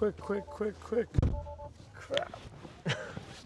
quick. Crap.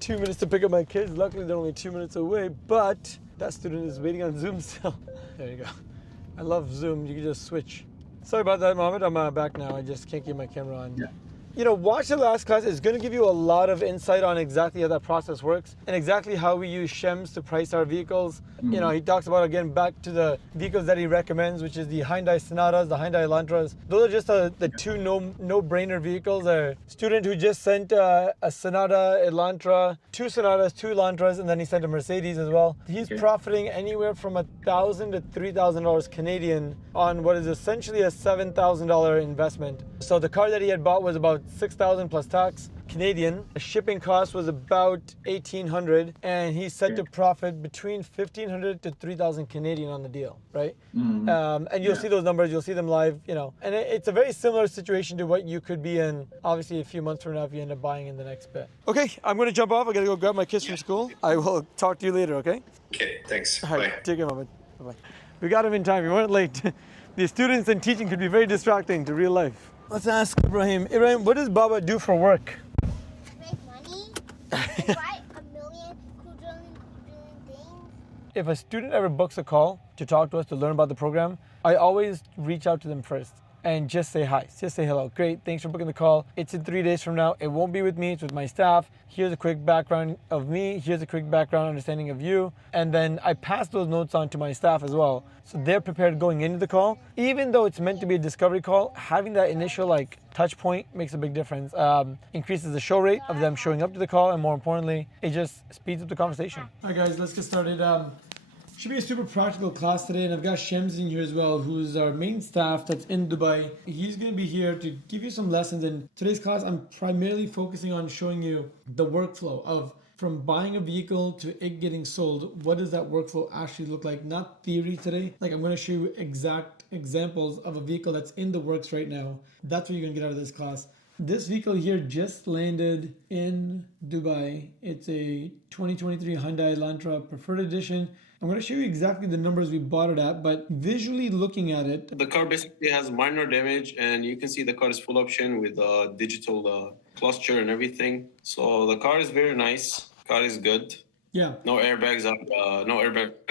2 minutes to pick up my kids. Luckily, they're only 2 minutes away, but that student is waiting on Zoom still. There you go. I love Zoom. You can just switch. Sorry about that, Mohammed. I'm back now. I just can't keep my camera on. Yeah. You know, watch the last class. It's going to give you a lot of insight on exactly how that process works and exactly how we use Shems to price our vehicles. You know, he talks about, again, back to the vehicles that he recommends, which is the Hyundai Sonatas, the Hyundai Elantras. Those are just the two no-brainer vehicles. A student who just sent a Sonata, Elantra, two Sonatas, two Elantras, and then he sent a Mercedes as well. He's profiting anywhere from $1,000 to $3,000 Canadian on what is essentially a $7,000 investment. So the car that he had bought was about $6,000 plus tax Canadian. The shipping cost was about $1,800, and he's set to profit between $1,500 to $3,000 Canadian on the deal, right? And you'll see those numbers, you'll see them live, you know. And it's a very similar situation to what you could be in, obviously, a few months from now if you end up buying in the next bit. Okay, I'm going to jump off. I got to go grab my kids from school. I will talk to you later, okay? Okay, thanks. All right, Bye. take care, Mohammed. Bye-bye. We got him in time. We weren't late. The students and teaching could be very distracting to real life. Let's ask Ibrahim. Ibrahim, what does Baba do for work? Make money, and buy a million quadrillion things. If a student ever books a call to talk to us to learn about the program, I always reach out to them first and just say hi, just say hello. Great, thanks for booking the call. It's in 3 days from now. It won't be with me, it's with my staff. Here's a quick background of me. Here's a quick background understanding of you. And then I pass those notes on to my staff as well. So they're prepared going into the call. Even though it's meant to be a discovery call, having that initial touch point makes a big difference. Increases the show rate of them showing up to the call, and more importantly, it just speeds up the conversation. All right, guys, let's get started. Should be a super practical class today, and I've got Shems in here as well, who's our main staff that's in Dubai. He's going to be here to give you some lessons. In today's class, I'm primarily focusing on showing you the workflow of from buying a vehicle to it getting sold. What does that workflow actually look like? Not theory today. I'm going to show you exact examples of a vehicle that's in the works right now. That's what you're going to get out of this class. This vehicle here just landed in Dubai. It's a 2023 Hyundai Elantra Preferred Edition. I'm going to show you exactly the numbers we bought it at, but visually looking at it, the car basically has minor damage, and you can see the car is full option with digital cluster and everything. So the car is very nice. Car is good. Yeah. No airbags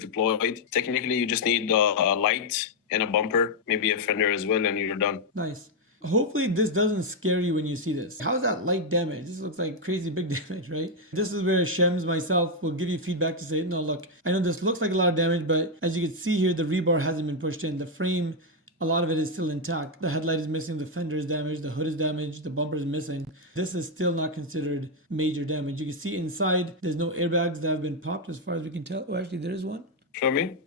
deployed. Technically, you just need a light and a bumper, maybe a fender as well, and you're done. Nice. Hopefully this doesn't scare you when you see this. How's that light damage? This looks like crazy big damage, right? This is where Shems, myself, will give you feedback to say, no, look, I know this looks like a lot of damage, but as you can see here, the rebar hasn't been pushed in. The frame, a lot of it is still intact. The headlight is missing, the fender is damaged, the hood is damaged, the bumper is missing. This is still not considered major damage. You can see inside, there's no airbags that have been popped as far as we can tell. Oh, actually, there is one. Show me.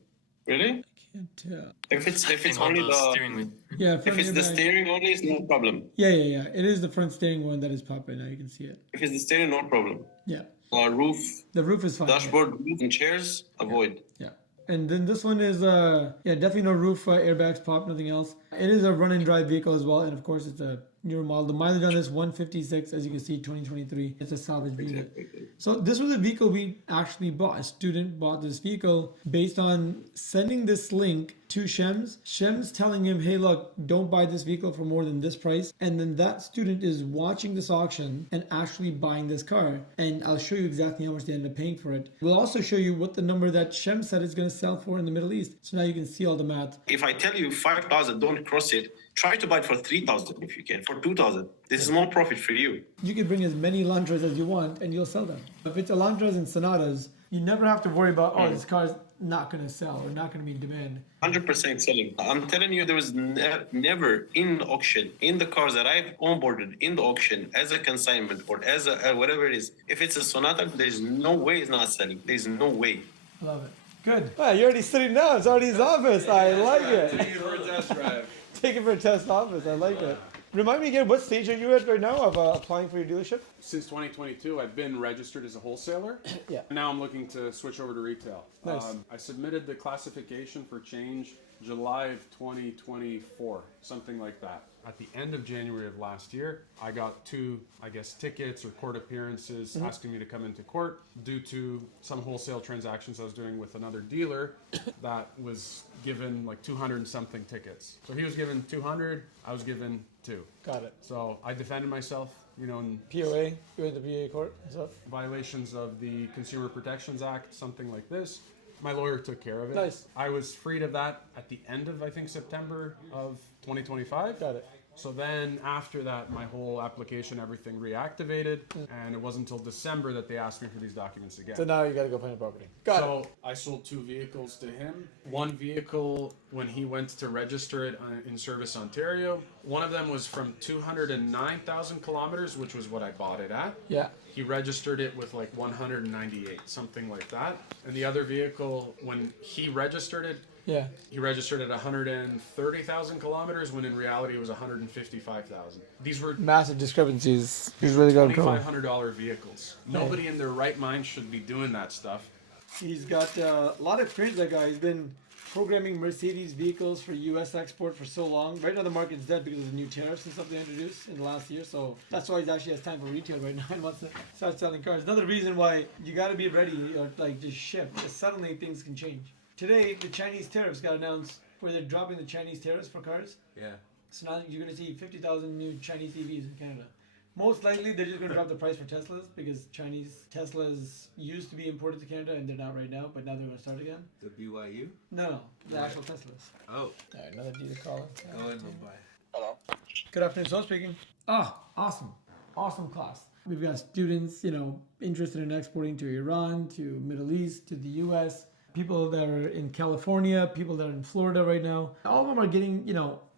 Really? Can't tell. If it's only the steering wheel. Yeah, if it's the steering only, it's no problem. Yeah. It is the front steering one that is popped right now. You can see it. If it's the steering, no problem. Yeah. Roof, The roof is fine. dashboard, roof, and chairs, avoid. Yeah. And then this one is, definitely no roof, airbags pop, nothing else. It is a run and drive vehicle as well. And of course, it's a newer model. The mileage on this 156, as you can see, 2023. It's a salvage vehicle. So this was a vehicle we actually bought. A student bought this vehicle based on sending this link to Shems. Shems telling him, hey, look, don't buy this vehicle for more than this price. And then that student is watching this auction and actually buying this car. And I'll show you exactly how much they end up paying for it. We'll also show you what the number that Shems said is going to sell for in the Middle East. So now you can see all the math. If I tell you 5,000, don't cross it. Try to buy it for 3,000 if you can, for 2,000. This is more profit for you. You can bring as many Elantras as you want and you'll sell them. If it's Elantras and Sonatas, you never have to worry about, this car's not going to sell or not going to be in demand. 100% selling. I'm telling you, there was never in the auction, in the cars that I've onboarded in the auction as a consignment or as a whatever it is, if it's a Sonata, there's no way it's not selling. There's no way. Love it. Good. Wow, you're already sitting down. It's already his office. I like it. Take it for a test drive. Take it for a test office. I like it. Remind me again, what stage are you at right now of applying for your dealership? Since 2022, I've been registered as a wholesaler. Yeah. Now I'm looking to switch over to retail. Nice. I submitted the classification for change July of 2024, something like that. At the end of January of last year, I got 2, I guess, tickets or court appearances asking me to come into court due to some wholesale transactions I was doing with another dealer that was given like 200 and something tickets. So he was given 200, I was given 2. Got it. So I defended myself, you know, in POA, you went to POA court and stuff. violations of the Consumer Protections Act, something like this. My lawyer took care of it. Nice. I was freed of that at the end of, I think, September of 2025. Got it. So then after that, my whole application, everything reactivated. And it wasn't until December that they asked me for these documents again. So now you got to go find a property. Got it. So I sold 2 vehicles to him. One vehicle when he went to register it in Service Ontario. One of them was from 209,000 kilometers, which was what I bought it at. Yeah. He registered it with like 198, something like that. And the other vehicle, when he registered it, Yeah. he registered at 130,000 kilometers when in reality it was 155,000. These were Massive discrepancies. He's really got in trouble. $2,500 vehicles. Nobody in their right mind should be doing that stuff. He's got a lot of experience, that guy. He's been programming Mercedes vehicles for U.S. export for so long. Right now the market's dead because of the new tariffs and stuff they introduced in the last year. So that's why he actually has time for retail right now and wants to start selling cars. Another reason why you got to be ready or like just shift, because suddenly things can change. Today, the Chinese tariffs got announced where they're dropping the Chinese tariffs for cars. Yeah. So now you're going to see 50,000 new Chinese EVs in Canada. Most likely, they're just going to drop the price for Teslas because Chinese Teslas used to be imported to Canada and they're not right now, but now they're going to start again. The BYU? No, the actual Teslas. Oh. All right, another dealer calling. Go in, Mumbai. Hello. Good afternoon, so speaking. Oh, awesome. Awesome class. We've got students, interested in exporting to Iran, to Middle East, to the US, people that are in California, people that are in Florida right now. All of them are getting,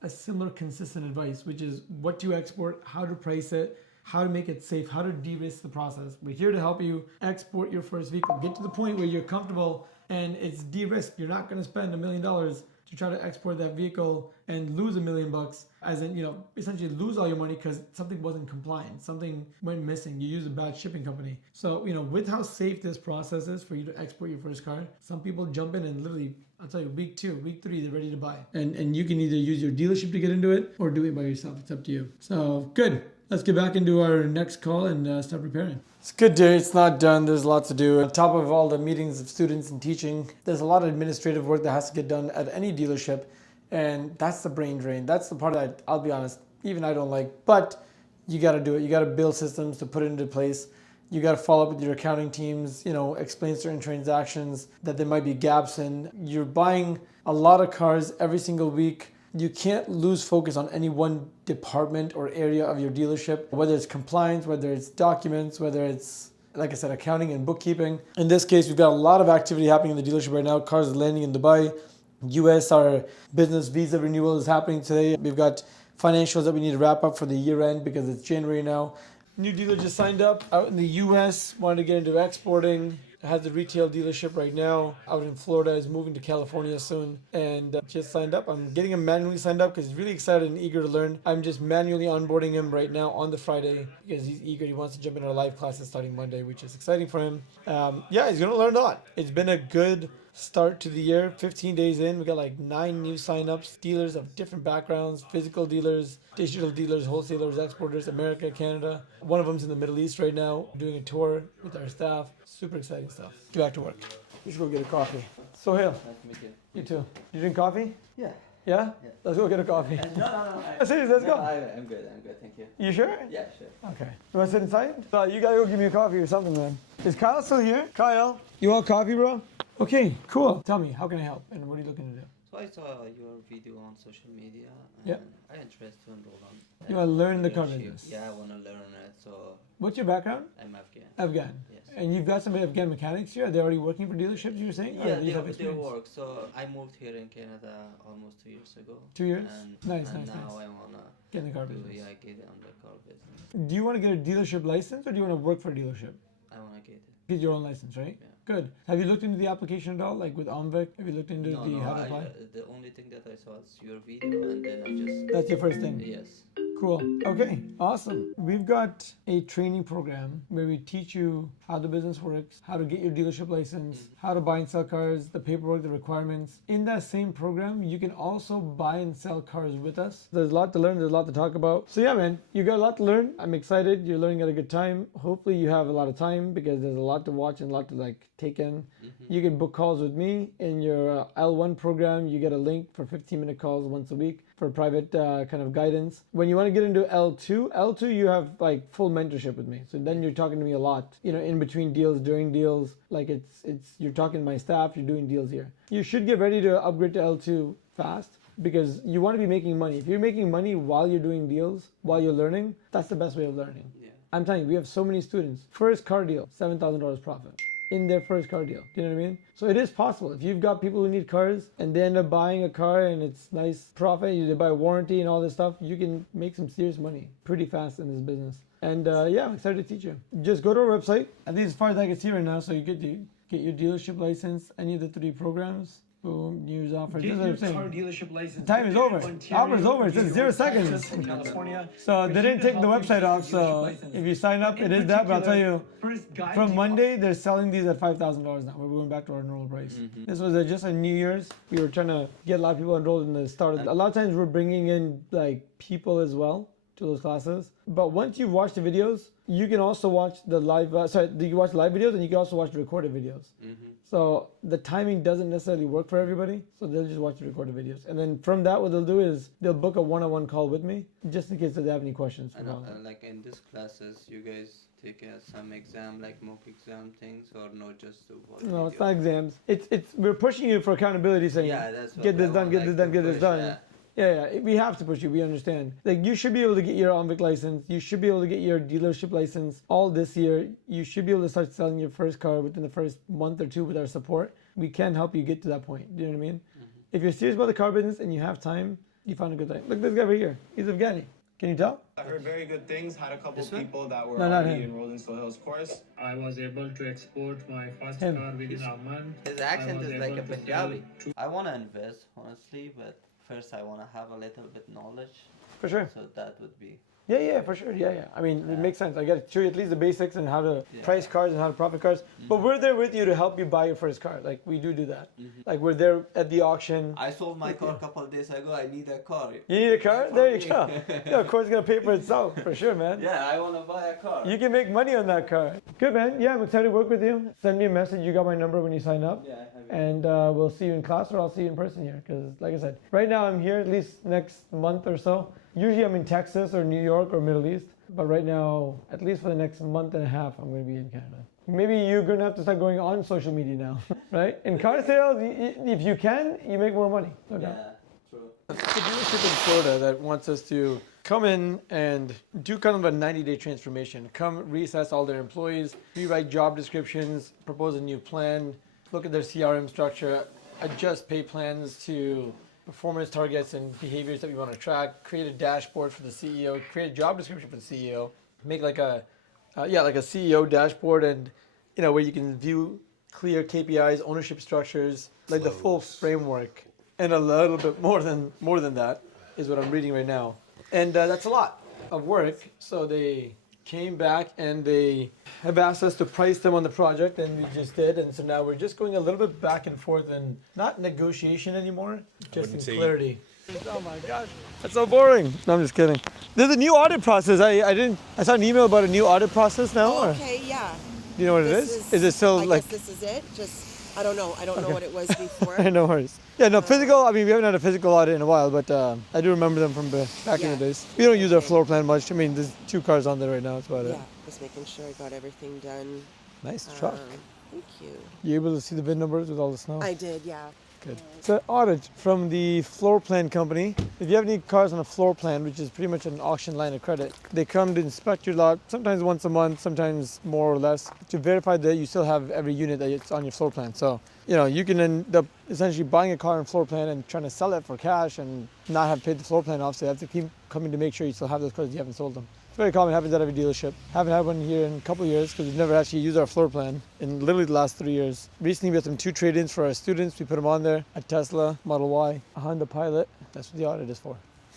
a similar consistent advice, which is what to export, how to price it, how to make it safe, how to de-risk the process. We're here to help you export your first vehicle. Get to the point where you're comfortable and it's de-risked. You're not going to spend $1 million to try to export that vehicle and lose $1 million, as in, essentially lose all your money because something wasn't compliant, something went missing, you used a bad shipping company. So, with how safe this process is for you to export your first car, some people jump in and literally, I'll tell you, week 2, week 3, they're ready to buy. And you can either use your dealership to get into it or do it by yourself. It's up to you. So, good. Let's get back into our next call and start preparing. It's a good day. It's not done. There's a lot to do. On top of all the meetings of students and teaching, there's a lot of administrative work that has to get done at any dealership. And that's the brain drain. That's the part that, I'll be honest, even I don't like. But you got to do it. You got to build systems to put it into place. You got to follow up with your accounting teams, explain certain transactions that there might be gaps in. You're buying a lot of cars every single week. You can't lose focus on any one department or area of your dealership, whether it's compliance, whether it's documents, whether it's, like I said, accounting and bookkeeping. In this case, we've got a lot of activity happening in the dealership right now. Cars are landing in Dubai. US, our business visa renewal is happening today. We've got financials that we need to wrap up for the year end because it's January now. New dealer just signed up out in the US, wanted to get into exporting. Has a retail dealership right now out in Florida, is moving to California soon, and just signed up. I'm getting him manually signed up because he's really excited and eager to learn. I'm just manually onboarding him right now on the Friday because he's eager. He wants to jump into our live classes starting Monday, which is exciting for him. He's going to learn a lot. It's been a good start to the year. 15 days in, we got like 9 new signups, dealers of different backgrounds, physical dealers, digital dealers, wholesalers, exporters, America, Canada. One of them's in the Middle East right now, doing a tour with our staff. Super exciting stuff. Get back to work. We should go get a coffee. Sohail, Nice to meet you. you too. You drink coffee? Yeah. Yeah? Yeah. Let's go get a coffee. No. Serious, let's go. I'm good, thank you. You sure? Yeah, sure. Okay. You want to sit inside? You gotta go give me a coffee or something, man. Is Kyle still here? Kyle, you want coffee, bro? Okay, cool. Tell me, how can I help? And what are you looking to do? So I saw your video on social media and Yeah. I'm interested to enroll on. You wanna learn the car dealership. business? Yeah, I want to learn it. So What's your background? I'm Afghan. Afghan. Yes. And you've got some Afghan mechanics here? Are they already working for dealerships, you were saying? Or Yeah, do they, you have they experience? work. So I moved here in Canada almost 2 years ago. 2 years? And, Nice, and nice, now nice. I wanna Get in the car do business. get on the car business. Do you want to get a dealership license or do you want to work for a dealership? I wanna get it. Get your own license, right? Yeah. Good. Have you looked into the application at all? Like with OMVIC? Have you looked into how to apply? The only thing that I saw is your video and then I just That's your first thing? yes. Cool. Okay, awesome. We've got a training program where we teach you how the business works, how to get your dealership license, how to buy and sell cars, the paperwork, the requirements. In that same program, you can also buy and sell cars with us. There's a lot to learn, there's a lot to talk about. So yeah, man, you got a lot to learn. I'm excited. You're learning at a good time. Hopefully you have a lot of time because there's a lot to watch and a lot to like take in. You can book calls with me. In your L1 program, you get a link for 15-minute calls once a week for private kind of guidance. When you want to get into L2 you have like full mentorship with me. So then you're talking to me a lot, you know, in between deals, during deals, like it's you're talking to my staff, you're doing deals here. You should get ready to upgrade to L2 fast because you want to be making money. If you're making money while you're doing deals, while you're learning, that's the best way of learning. Yeah. I'm telling you, we have so many students. First car deal, $7,000 profit in their first car deal. Do you know what I mean? So it is possible. If you've got people who need cars and they end up buying a car and it's nice profit, they buy warranty and all this stuff, you can make some serious money pretty fast in this business. And yeah, I'm excited to teach you. Just go to our website, at least as far as I can see right now, so you get your dealership license, any of the 3 programs. Boom, news offers. Get This is what your I'm saying. car dealership license. Time is over. Ontario, Offer's over. It says 0 seconds. Texas, and California. So they didn't take the website off. So if you sign up, it is that. But I'll tell you, from Monday, they're selling these at $5,000 now. We're going back to our Enroll price. This was just a New Year's. We were trying to get a lot of people enrolled in the start. A lot of times we're bringing in like people as well to those classes. But once you've watched the videos, you can also watch the live. You watch live videos and you can also watch the recorded videos. So the timing doesn't necessarily work for everybody. So they'll just watch the recorded videos. And then from that, what they'll do is they'll book a one-on-one call with me just in case they have any questions. And like in these classes, you guys take some exam, like mock exam things, or no, just to watch No, it's videos? not exams. It's we're pushing you for accountability, saying Yeah, that's what get this I done, want, get like, this done, to get this push, done. yeah. Yeah, we have to push you. We understand. Like you should be able to get your ONVIC license. You should be able to get your dealership license all this year. You should be able to start selling your first car within the first month or 2 with our support. We can help you get to that point. Do you know what I mean? If you're serious about the car business and you have time, you found a good time. Look, this guy right here. He's Afghani. Can you tell? I heard very good things. Had a couple This one? people that were No, not already him. enrolled in Sohail's course. I was able to export my first Him. car within a month. His accent I was is like a able to Punjabi. sell I want to invest, honestly, but first I want to have a little bit knowledge, For sure. so that would be. Yeah, for sure. Yeah. I mean, it makes sense. I got to show you at least the basics and how to Yeah. price cars and how to profit cars. But we're there with you to help you buy your first car. Like we do that. Like we're there at the auction. I sold my car a couple of days ago. I need a car. You need a car? For There you me. go. Yeah, of course it's gonna pay for itself for sure, man. Yeah, I want to buy a car. You can make money on that car. Good, man. Yeah, I'm excited to work with you. Send me a message. You got my number when you sign up. Yeah, I have it. And we'll see you in class or I'll see you in person here. Because, like I said, right now I'm here at least next month or so. Usually I'm in Texas or New York or Middle East. But right now, at least for the next month and a half, I'm going to be in Canada. Maybe you're going to have to start going on social media now, right? In car sales, if you can, you make more money. No doubt. Yeah, true. It's a dealership in Florida that wants us to come in and do kind of a 90-day transformation. Come reassess all their employees, rewrite job descriptions, propose a new plan, look at their CRM structure, adjust pay plans to performance targets and behaviors that we want to track, create a dashboard for the CEO, create a job description for the CEO, make like a CEO dashboard and where you can view clear KPIs, ownership structures, like the full framework, and a little bit more than that is what I'm reading right now. And that's a lot of work. So they came back and they have asked us to price them on the project, and we just did. And so now we're just going a little bit back and forth and not negotiation anymore, just in clarity. Oh my gosh, that's so boring. No, I'm just kidding. There's a new audit process. I saw an email about a new audit process now. Oh, or- okay, yeah. Do you know what it is? Is it still I like? guess this is it. Just I don't know. I don't know what it was before. No worries. Yeah, no, physical, I mean, we haven't had a physical audit in a while, but I do remember them from back in the Yeah. days. We don't use our floor plan much. I mean, there's 2 cars on there right now. That's about it. Yeah, just making sure I got everything done. Nice truck. Thank you. You able to see the VIN numbers with all the snow? I did, yeah. Good. It's an audit from the floor plan company. If you have any cars on a floor plan, which is pretty much an auction line of credit, they come to inspect your lot, sometimes once a month, sometimes more or less, to verify that you still have every unit that's on your floor plan. So, you can end up essentially buying a car on floor plan and trying to sell it for cash and not have paid the floor plan off. So you have to keep coming to make sure you still have those cars, you haven't sold them. It's very common, happens at every dealership. Haven't had one here in a couple of years because we've never actually used our floor plan in literally the last 3 years. Recently we had some 2 trade-ins for our students. We put them on there, a Tesla Model Y, a Honda Pilot. That's what the audit is for.